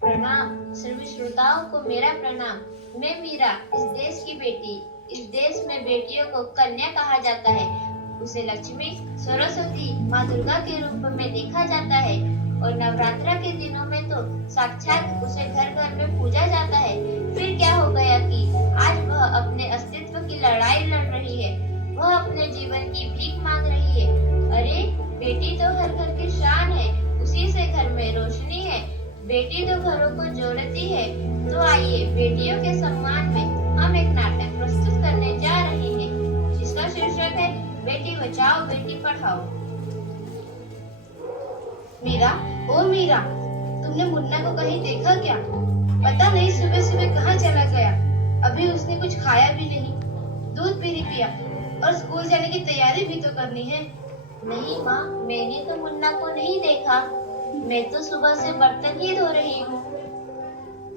प्रणाम सभी श्रोताओं को मेरा प्रणाम। मैं मीरा, इस देश की बेटी। इस देश में बेटियों को कन्या कहा जाता है। उसे लक्ष्मी, सरस्वती, माँ दुर्गा के रूप में देखा जाता है और नवरात्रा के दिनों में तो साक्षात उसे घर घर में पूजा जाता है। फिर क्या हो गया कि आज वह अपने अस्तित्व की लड़ाई लड़ रही है। वह अपने जीवन की भीख मांग रही है। अरे बेटी तो हर घर की शान है, उसी से घर में रोशनी है। बेटी तो घरों को जोड़ती है। तो आइए बेटियों के सम्मान में हम एक नाटक प्रस्तुत करने जा रहे हैं, जिसका शीर्षक है बेटी बचाओ बेटी पढ़ाओ। मीरा, ओ मीरा, तुमने मुन्ना को कहीं देखा क्या? पता नहीं सुबह सुबह कहाँ चला गया। अभी उसने कुछ खाया भी नहीं, दूध भी नहीं पिया और स्कूल जाने की तैयारी भी तो करनी है। नहीं माँ, मैंने तो मुन्ना को नहीं देखा। मैं तो सुबह से बर्तन ही धो रही हूँ।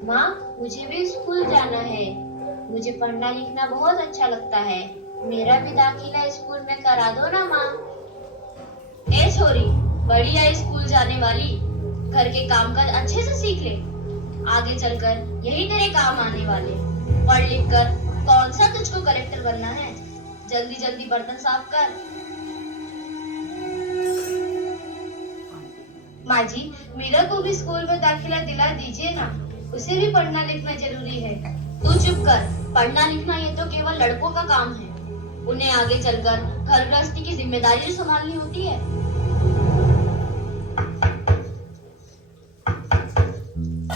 माँ, मुझे भी स्कूल जाना है। मुझे पढ़ना लिखना बहुत अच्छा लगता है। मेरा भी दाखिला स्कूल में करा दो ना माँ। ए छोरी, बड़ी आई स्कूल जाने वाली, घर के कामकाज अच्छे से सीख ले। आगे चलकर यही तेरे काम आने वाले। पढ़ लिख कर कौन सा तुझको कलेक्टर बनना है? जल्दी जल्दी बर्तन साफ कर। माँ जी, मीरा को भी स्कूल में दाखिला दिला दीजिए ना। उसे भी पढ़ना लिखना जरूरी है। तू चुप कर। पढ़ना लिखना ये तो केवल लड़कों का काम है। उन्हें आगे चलकर घर गृहस्थी की जिम्मेदारी संभालनी होती है।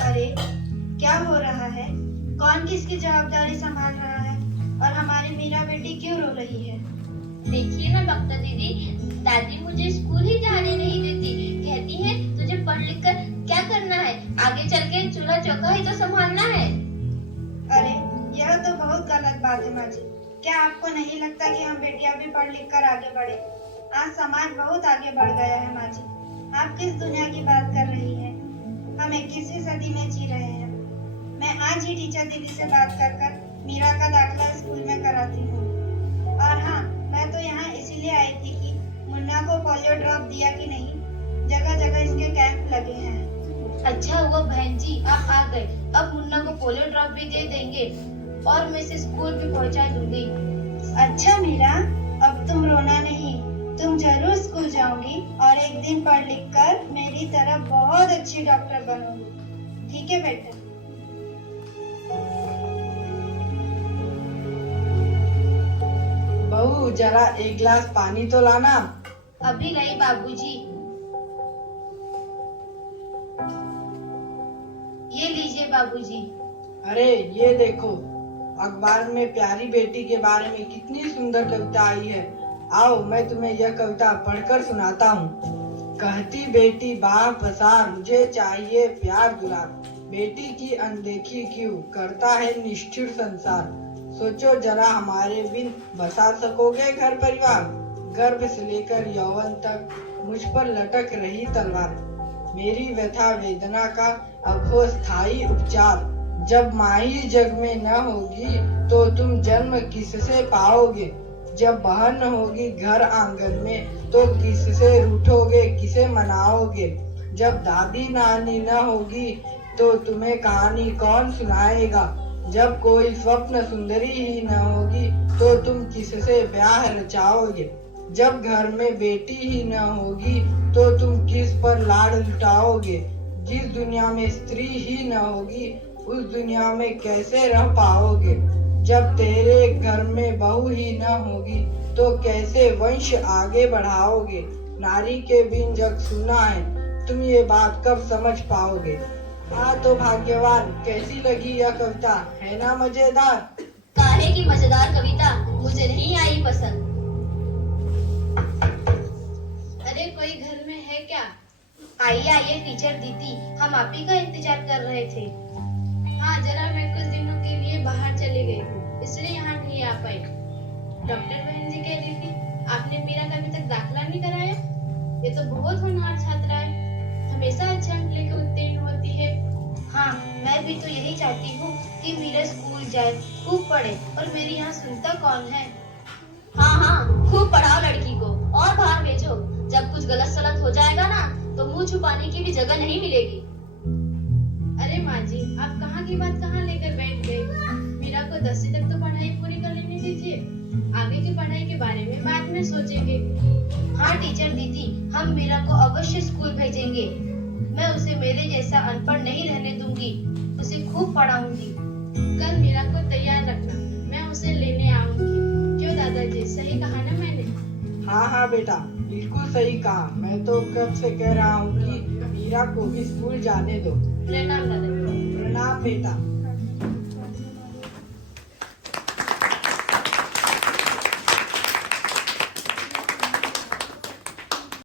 अरे क्या हो रहा है? कौन किसकी जवाबदारी संभाल रहा है? और हमारी मीरा बेटी क्यों रो रही है? देखिए ना डॉक्टर दीदी, दादी मुझे स्कूल ही जाने नहीं देती। कहती है तुझे पढ़ लिख कर क्या करना है, आगे चल के चूल्हा चौका ही तो संभालना है। अरे यह तो बहुत गलत बात है माँ जी। क्या आपको नहीं लगता कि हम बेटियां भी पढ़ लिख कर आगे बढ़े? आज समाज बहुत आगे बढ़ गया है माँ जी। आप किस दुनिया की बात कर रही हैं? हम 21वीं सदी में जी रहे हैं। मैं आज ही टीचर दीदी से बात कर मीरा का दाखिला स्कूल में कराती हूँ। और हाँ, मैं तो यहाँ इसीलिए आई थी कि मुन्ना को पोलियो ड्रॉप दिया कि नहीं। जगह जगह इसके कैंप लगे हैं। अच्छा हुआ बहन जी आप आ गए। अब मुन्ना को पोलियो ड्रॉप भी दे देंगे और मैं इसे स्कूल भी पहुंचा दूंगी। अच्छा मीरा, अब तुम रोना नहीं। तुम जरूर स्कूल जाओगी और एक दिन पढ़ लिख कर मेरी तरह बहुत अच्छी डॉक्टर बनोगी। ठीक है बेटा। बहू, जरा एक गिलास पानी तो लाना। अभी लाई बाबूजी। ये लीजिए बाबूजी। अरे ये देखो, अखबार में प्यारी बेटी के बारे में कितनी सुंदर कविता आई है। आओ मैं तुम्हें यह कविता पढ़कर सुनाता हूँ। कहती बेटी बाह पसार, मुझे चाहिए प्यार दुलार। बेटी की अनदेखी क्यों करता है निष्ठुर संसार। सोचो जरा हमारे बिन बसा सकोगे घर परिवार। गर्भ से लेकर यौवन तक मुझ पर लटक रही तलवार। मेरी व्यथा वेदना का अब हो स्थायी उपचार। जब माही जग में न होगी तो तुम जन्म किससे पाओगे। जब बहन न होगी घर आंगन में तो किससे रूठोगे, किसे मनाओगे। जब दादी नानी न होगी तो तुम्हें कहानी कौन सुनाएगा। जब कोई स्वप्न सुंदरी ही न होगी तो तुम किससे ब्याह रचाओगे। जब घर में बेटी ही न होगी तो तुम किस पर लाड़ लुटाओगे। जिस दुनिया में स्त्री ही न होगी उस दुनिया में कैसे रह पाओगे। जब तेरे घर में बहू ही न होगी तो कैसे वंश आगे बढ़ाओगे। नारी के बिन जग सुना है, तुम ये बात कब समझ पाओगे। तो भाग्यवान, कैसी लगी यह कविता, है ना मजेदार। काहे की मजेदार कविता मुझे नहीं आई पसंद। अरे कोई घर में है क्या? आइए आइए टीचर दीदी, हम आप ही का इंतजार कर रहे थे। हाँ, जरा मैं कुछ दिनों के लिए बाहर चली गई थी, इसलिए यहाँ नहीं आ पाई। डॉक्टर बहन जी कह रही थी आपने मीरा का अभी तक दाखिला नहीं कराया। ये तो बहुत होनहार छात्रा है, हमेशा अच्छे अंक लेकर उत्तीर्ण होती है। हाँ, मैं भी तो यही चाहती हूँ कि मीरा स्कूल जाए, खूब पढ़े। और मेरी यहाँ सुनता कौन है। हाँ हाँ, खूब पढ़ाओ लड़की को और बाहर भेजो। जब कुछ गलत सलत हो जाएगा ना तो मुंह छुपाने की भी जगह नहीं मिलेगी। की बात कहाँ लेकर बैठ गए? मीरा को 10वीं तक तो पढ़ाई पूरी कर लेने दीजिए, आगे की पढ़ाई के बारे में बाद में सोचेंगे। हाँ टीचर दीदी, हम मीरा को अवश्य स्कूल भेजेंगे। मैं उसे मेरे जैसा अनपढ़ नहीं रहने दूंगी, उसे खूब पढ़ाऊंगी। कल मीरा को तैयार रखना, मैं उसे लेने आऊंगी। क्यों दादाजी, सही कहा ना मैंने? हाँ हाँ बेटा, बिल्कुल सही कहा। मैं तो कब से कह रहा हूँ कि मीरा को भी स्कूल जाने दो। प्रणाम दादाजी। प्रणाम बेटा।